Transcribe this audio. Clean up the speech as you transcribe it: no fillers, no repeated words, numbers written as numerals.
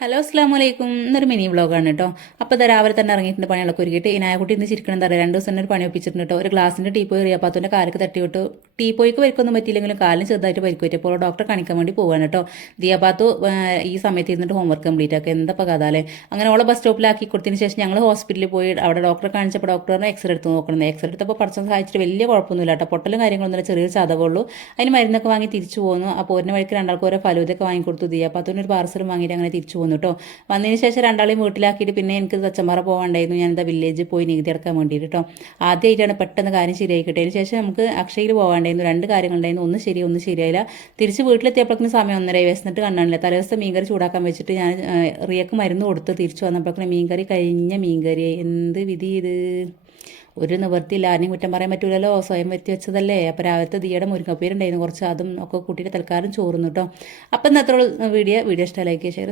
Hello അസ്സാം വലൈക്കും എന്നൊരു മിനി വ്ളോഗാണ് കേട്ടോ. അപ്പോൾ ഇത് രാവിലെ തന്നെ ഇറങ്ങിയിട്ടുണ്ട് പണികളൊക്കെ ഒരുക്കിയിട്ട് ഇനായക്കുട്ടി ഇന്ന് ചിരിക്കണം എന്താ പറയുക 2 ദിവസം ഒരു പണി ഒപ്പിച്ചിട്ടുണ്ട് കേട്ടോ. ഒരു ഗ്ലാസിൻ്റെ ടീപ്പോയി റിയാപ്പാത്തൂൻ്റെ കാലൊക്കെ തട്ടി വിട്ടു. ടീപ്പോയ്ക്ക് പരിക്കൊന്നും പറ്റിയില്ലെങ്കിലും കാലിന് ചെറുതായിട്ട് പരിക്ക് പറ്റി. അപ്പോൾ ഡോക്ടറെ കാണിക്കാൻ വേണ്ടി പോവാണ് കേട്ടോ. ദിയാപാത്തു ഈ സമയത്ത് ഇരുന്നിട്ട് ഹോംവർക്ക് കംപ്ലീറ്റ് ആക്കുക എന്താ കഥ അല്ലേ. അങ്ങനെ ഓളെ ബസ് സ്റ്റോപ്പിലാക്കി കൊടുത്തതിന് ശേഷം ഞങ്ങൾ ഹോസ്പിറ്റലിൽ പോയി അവിടെ ഡോക്ടറെ കാണിച്ചപ്പോൾ ഡോക്ടറിനെ എക്സ്റേ എടുത്ത് നോക്കണം. എക്സ്റേ എടുത്തപ്പോൾ പഠിച്ച സഹായിച്ചിട്ട് വലിയ കുഴപ്പമൊന്നുമില്ല കേട്ടോ. പൊട്ടലും കാര്യങ്ങളൊന്നുമില്ല, ചെറിയൊരു ചതവുള്ളൂ. അതിന് മരുന്നൊക്കെ വാങ്ങി തിരിച്ചു പോകുന്നു. അപ്പോൾ ഒരു വഴിക്ക് രണ്ടാൾക്ക് ഓരോ ഫലൂതൊക്കെ വാങ്ങിക്കൊടുത്തു. ദിയാപാത്തൂന് ഒരു പാർസലും വാങ്ങിയിട്ട് അങ്ങനെ തിരിച്ചു പോകുന്നു കേട്ടോ. വന്നതിന് ശേഷം രണ്ടാളെയും വീട്ടിലാക്കിയിട്ട് പിന്നെ എനിക്ക് തച്ചമ്പാറ പോകാണ്ടായിരുന്നു. ഞാൻ എന്താ വില്ലേജിൽ പോയി നികുതി അടക്കാൻ വേണ്ടിയിട്ട് കേട്ടോ. ആദ്യമായിട്ടാണ് പെട്ടെന്ന് കാര്യം ശരിയായി കിട്ടിയതിന് ശേഷം നമുക്ക് അക്ഷയയിൽ പോകാണ്ടായിരുന്നു. 2 കാര്യങ്ങളുണ്ടായിരുന്നു, ഒന്ന് ശരി ഒന്ന് ശരിയായില്ല. തിരിച്ച് വീട്ടിലെത്തിയപ്പോഴേക്കും സമയം 1:30 വിശന്നിട്ട് കണ്ണാണില്ല. തലേദിവസം മീൻകറി ചൂടാക്കാൻ വെച്ചിട്ട് ഞാൻ റിയക്ക് മരുന്ന് കൊടുത്ത് തിരിച്ചു വന്നപ്പോഴേക്കും മീൻകറി കഴിഞ്ഞ മീൻകറി. എന്ത് വിധി ഇത്, ഒരു നിവൃത്തിയില്ല. ആരെയും കുറ്റം പറയാൻ പറ്റൂലല്ലോ, സ്വയം വെത്തി വെച്ചതല്ലേ. അപ്പോൾ രാവിലത്തെ ദിയുടെ മുരിങ്ങപ്പേരുണ്ടായിരുന്നു കുറച്ച്, അതും ഒക്കെ കൂട്ടിയിട്ട് തൽക്കാലം ചോറുന്നു കേട്ടോ. അപ്പം ഇന്നത്തെ വീഡിയോ ഇഷ്ടമായി ലൈക്ക് ഷെയർ